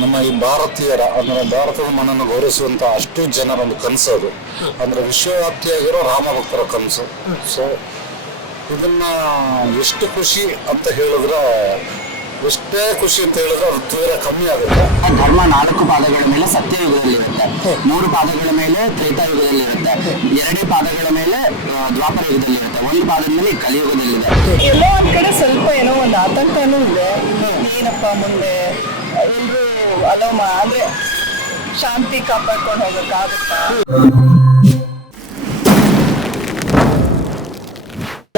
ನಮ್ಮ ಈ ಭಾರತೀಯರ ಅಂದ್ರೆ ಭಾರತದ ಮನನ್ನು ಗೌರವಿಸುವಂತ ಅಷ್ಟು ಜನರ ಒಂದು ಕನಸು ಅದು. ಅಂದ್ರೆ ವಿಶ್ವವ್ಯಾಪ್ತಿಯಾಗಿರೋ ರಾಮ ಭಕ್ತರ ಕನಸು. ಸೊ ಇದನ್ನ ಎಷ್ಟು ಖುಷಿ ಅಂತ ಹೇಳಿದ್ರೆ ಎಷ್ಟೇ ಖುಷಿ ಅಂತ ಹೇಳಿದ್ರೆ ಅದು ತೀರ ಕಮ್ಮಿ ಆಗುತ್ತೆ. ಧರ್ಮ ನಾಲ್ಕು ಪಾದಗಳ ಮೇಲೆ ಸತ್ಯಯುಗದಲ್ಲಿರುತ್ತೆ ಮೂರು ಪಾದಗಳ ಮೇಲೆ ತ್ರೇತಾಯುಗದಲ್ಲಿರುತ್ತೆ ಎರಡೇ ಪಾದಗಳ ಮೇಲೆ ದ್ವಾಪರ ಯುಗದಲ್ಲಿರುತ್ತೆ. ಒಂದು ಪಾದದ ಮೇಲೆ ಈ ಕಲಿಯುಗದಲ್ಲಿದೆ. ಎಲ್ಲೋ ಒಂದ್ ಕಡೆ ಸ್ವಲ್ಪ ಏನೋ ಒಂದು ಆತಂಕನೂ ಇದೆ. ಏನಪ್ಪ ಮುಂದೆ? ಎಲ್ರು ಅಲೋಮ ಅಂದ್ರೆ ಶಾಂತಿ ಕಾಪಾಡ್ಕೊಂಡು ಹೋಗಕ್ಕಾಗುತ್ತಾ?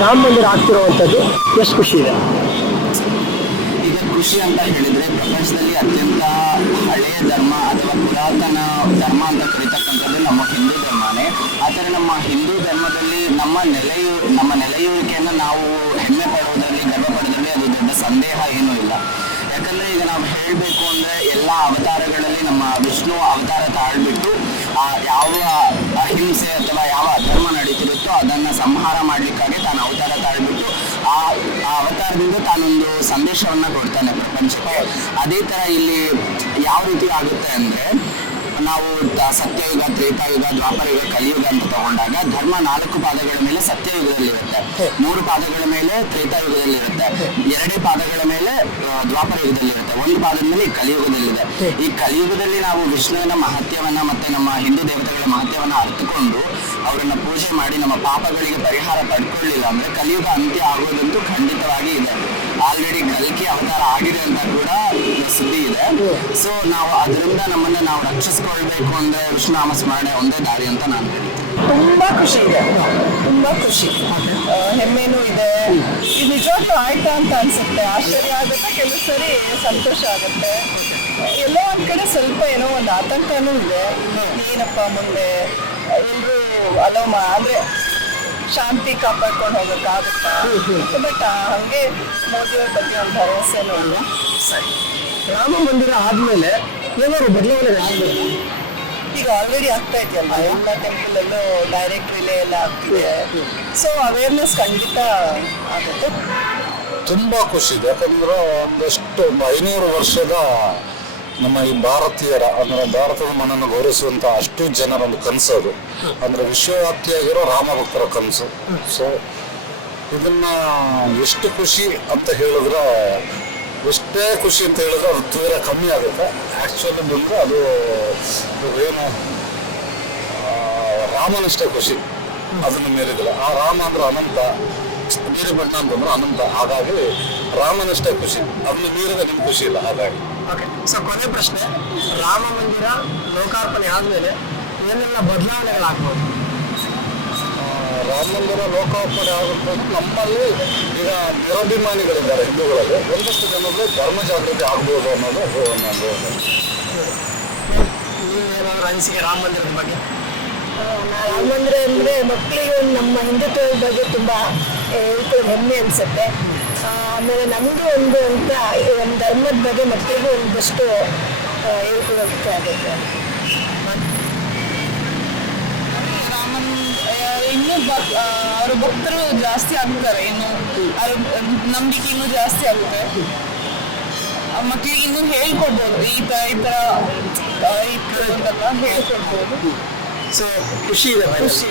ರಾಮ ಮಂದಿರ ಆಗ್ತಿರುವಂಥದ್ದು ಎಷ್ಟು ಖುಷಿ ಇದೆ? ಈಗ ಖುಷಿ ಅಂತ ಹೇಳಿದ್ರೆ ಪ್ರಪಂಚದಲ್ಲಿ ಅತ್ಯಂತ ಹಳೆಯ ಧರ್ಮ ಅಥವಾ ಪುರಾತನ ಧರ್ಮ ಅಂತ ಕರಿತಕ್ಕಂಥದ್ದು ನಮ್ಮ ಹಿಂದೂ ಧರ್ಮನೇ. ಆದರೆ ನಮ್ಮ ಹಿಂದೂ ಧರ್ಮದಲ್ಲಿ ನಮ್ಮ ನೆಲೆಯು ನಮ್ಮ ನೆಲೆಯುವಿಕೆಯನ್ನು ನಾವು ಹೆಮ್ಮೆ ಪಡುವುದರಲ್ಲಿ ಗರ್ವ ಪಡೋದ್ರಲ್ಲಿ ಅದು ದೊಡ್ಡ ಸಂದೇಹ ಏನೂ ಇಲ್ಲ. ಯಾಕಂದ್ರೆ ಈಗ ನಾವು ಹೇಳಬೇಕು ಅಂದ್ರೆ ಎಲ್ಲ ಅವತಾರಗಳಲ್ಲಿ ನಮ್ಮ ವಿಷ್ಣು ಅವತಾರ ತಾಳ್ಬಿಟ್ಟು, ಆ, ಯಾವ ಅಹಿಂಸೆ ಅಥವಾ ಯಾವ ಅಧರ್ಮ ನಡೀತಿರುತ್ತೋ ಅದನ್ನ ಸಂಹಾರ ಮಾಡ್ಲಿಕ್ಕಾಗಿ ತಾನು ಅವತಾರ ತಾಳ್ಬಿಟ್ಟು, ಆ ಆ ಅವತಾರದಿಂದ ತಾನೊಂದು ಸಂದೇಶವನ್ನ ಕೊಡ್ತಾನೆ ಪ್ರಪಂಚಕ್ಕೆ. ಅದೇ ತರ ಇಲ್ಲಿ ಯಾವ ರೀತಿ ಆಗುತ್ತೆ ಅಂದ್ರೆ ನಾವು ಸತ್ಯಯುಗ ತ್ರೇತಾಯುಗ ದ್ವಾಪರಯುಗ ಕಲಿಯುಗ ಅಂತ ತಗೊಂಡಾಗ ಧರ್ಮ ನಾಲ್ಕು ಪಾದಗಳ ಮೇಲೆ ಸತ್ಯಯುಗದಲ್ಲಿ ಇರುತ್ತೆ ಮೂರು ಪಾದಗಳ ಮೇಲೆ ತ್ರೇತಾಯುಗದಲ್ಲಿ ಇರುತ್ತೆ ಎರಡೇ ಪಾದಗಳ ಮೇಲೆ ದ್ವಾಪರಯುಗದಲ್ಲಿ ಇರುತ್ತೆ ಒಂದು ಪಾದದ ಮೇಲೆ ಈ ಕಲಿಯುಗದಲ್ಲಿದೆ. ಈ ಕಲಿಯುಗದಲ್ಲಿ ನಾವು ವಿಷ್ಣುವಿನ ಮಹತ್ಯವನ್ನ ಮತ್ತೆ ನಮ್ಮ ಹಿಂದೂ ದೇವತೆಗಳ ಮಹತ್ಯವನ್ನ ಅರ್ಥಕೊಂಡು ಅವರನ್ನ ಪೂಜೆ ಮಾಡಿ ನಮ್ಮ ಪಾಪಗಳಿಗೆ ಪರಿಹಾರ ಪಡ್ಕೊಳ್ಳಿಲ್ಲ ಅಂದ್ರೆ ಕಲಿಯುಗ ಅಂತ್ಯ ಆಗೋದಂತೂ ಖಂಡಿತವಾಗಿ ಇದೆ. ಆಲ್ರೆಡಿ ಕಲ್ಕಿ ಅವತಾರ ಆಗಿದೆ ಅಂತ ಕೂಡ ಸುದ್ದಿ ಇದೆ. ಸೊ ನಾವು ಅದರಿಂದ ನಮ್ಮನ್ನ ನಾವು ರಕ್ಷಿಸ್ಕೊಳ್ಬೇಕು ಅಂದ್ರೆ ವಿಷ್ಣುನಾಮ ಸ್ಮರಣೆ ಒಂದೇ ದಾರಿ ಅಂತ ನಾನು ತುಂಬಾ ಖುಷಿ ಇದೆ. ತುಂಬಾ ಖುಷಿ. ಹೆಮ್ಮೆನು ಇದೆ. ಇದು ನಿಜವಾಗ್ಲೂ ಆಯ್ತಾ ಅಂತ ಅನ್ಸುತ್ತೆ. ಆಶ್ಚರ್ಯ ಆಗುತ್ತೆ ಕೆಲವು ಸರಿ ಸಂತೋಷ ಆಗುತ್ತೆ. ಎಲ್ಲೋ ಒಂದ್ ಕಡೆ ಸ್ವಲ್ಪ ಏನೋ ಒಂದು ಆತಂಕನೂ ಇದೆ. ಏನಪ್ಪ ಮುಂದೆ? ಎಲ್ರು ಅಲೋಮ ಅಂದ್ರೆ ಶಾಂತಿ ಕಾಪಾಡ್ಕೊಂಡು ಹೋಗಕ್ಕಾಗುತ್ತಾ? ಬಟ್ ಹಂಗೆ ಮೋದಿಯವ್ರ ಬಗ್ಗೆ ಒಂದು ಭರವಸೆನೂ ಇಲ್ಲ. ರಾಮ ಮಂದಿರ ಆದ್ಮೇಲೆ ಏನಾದ್ರು ಬದಲಾವಣೆ ಆಗ್ಬೇಕು ಈಗ ಆಲ್ರೆಡಿ ಆಗ್ತಾ ಇದೆಯಲ್ಲ ಎಲ್ಲ ಟೆಂಪಲ್ ಅಲ್ಲೂ ಡೈರೆಕ್ಟ್ ರಿಲೇ ಎಲ್ಲ ಆಗ್ತಿದೆ. ಸೊ ಅವೇರ್ನೆಸ್ ಖಂಡಿತ ಆಗುತ್ತೆ. ತುಂಬಾ ಖುಷಿ ಇದೆ. ಯಾಕಂದ್ರೆ ಒಂದಷ್ಟು ಒಂದು ಐನೂರು ವರ್ಷದ ನಮ್ಮ ಈ ಭಾರತೀಯರ ಅಂದ್ರೆ ಭಾರತದ ಮನನ್ನು ಗೌರವಿಸುವಂತ ಅಷ್ಟು ಜನರ ಒಂದು ಕನಸು ಅದು ಅಂದ್ರೆ ವಿಶ್ವವ್ಯಾಪ್ತಿಯಾಗಿರೋ ರಾಮ ಭಕ್ತರ ಕನಸು. ಸೊ ಇದನ್ನ ಎಷ್ಟು ಖುಷಿ ಅಂತ ಹೇಳಿದ್ರೆ ಎಷ್ಟೇ ಖುಷಿ ಅಂತ ಹೇಳಿದ್ರೆ ಅದು ತೀರ ಕಮ್ಮಿ ಆಗುತ್ತೆ. ಆ್ಯಕ್ಚುಲಿ ನಿಮಗೆ ಅದು ಏನು ರಾಮನಷ್ಟೇ ಖುಷಿ. ಅದನ್ನು ಮೀರಿದಿಲ್ಲ ಆ ರಾಮ ಅಂದ್ರೆ ಅನಂತ. ನೀರು ಬಣ್ಣ ಅಂತಂದ್ರೆ ಅನಂತ. ಹಾಗಾಗಿ ರಾಮನಷ್ಟೇ ಖುಷಿ. ಅದನ್ನು ಮೀರಿದ ನಿಮ್ಗೆ ಖುಷಿ ಇಲ್ಲ. ಹಾಗಾಗಿ. ಓಕೆ ಸೊ ಕೊನೆ ಪ್ರಶ್ನೆ. ರಾಮ ಮಂದಿರ ಲೋಕಾರ್ಪಣೆ ಆದಮೇಲೆ ಏನೆಲ್ಲ ಬದಲಾವಣೆಗಳಾಗ್ಬೋದು? ರಾಮ ಮಂದಿರ ಲೋಕಾರ್ಪಣೆ ಆಗುತ್ತೆ. ನಮ್ಮಲ್ಲಿ ಈಗ ನಿರಭಿಮಾನಿಗಳಿದ್ದಾರೆ ಹಿಂದೂಗಳಲ್ಲಿ ಒಂದಷ್ಟು ಜನರಲ್ಲಿ ಧರ್ಮ ಜಾಗೃತಿ ಆಗ್ಬೋದು ಅನ್ನೋದು ಒಂದು ನೀವೇನಾದ್ರು ಅನಿಸಿಕೆ ರಾಮ ಮಂದಿರದ ಬಗ್ಗೆ? ರಾಮ ಮಂದಿರ ಅಂದ್ರೆ ಮಕ್ಕಳಿಗೆ ಒಂದು ನಮ್ಮ ಹಿಂದುತ್ವದ ಬಗ್ಗೆ ತುಂಬಾ ಹೇಳ್ಕೊಂಡು ಹೆಮ್ಮೆ ಅನ್ಸುತ್ತೆ. ಆಮೇಲೆ ನಮಗೂ ಒಂದು ಅಂತ ಒಂದು ಧರ್ಮದ ಬಗ್ಗೆ ಮಕ್ಕಳಿಗೂ ಒಂದಷ್ಟು ಹೇಳ್ಕೊಳ್ಳೋದಕ್ಕೆ ಹೇಳ್ಕೊಡೋದಕ್ಕೆ ಆಗುತ್ತೆ ರಾಮನ್ ಇನ್ನೂ ಅವರ ಭಕ್ತರು ಜಾಸ್ತಿ ಆಗ್ತಾರೆ. ಇನ್ನು ಅವ್ರ ನಂಬಿಕೆ ಇನ್ನೂ ಜಾಸ್ತಿ ಆಗುತ್ತೆ. ಮಕ್ಕಳಿಗೆ ಇನ್ನು ಹೇಳ್ಕೊಡ್ಬೋದು. ಈ ತರ ಈ ತರ ಈ ತರ ಹೇಳ್ಕೊಡ್ಬೋದು. ಸೊ ಖುಷಿ ಇದೆ ಖುಷಿ.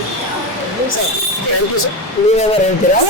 ಥ್ಯಾಂಕ್ ಯು ಸರ್ ನೀವೇನಾರು ಹೇಳ್ತೀರಾ?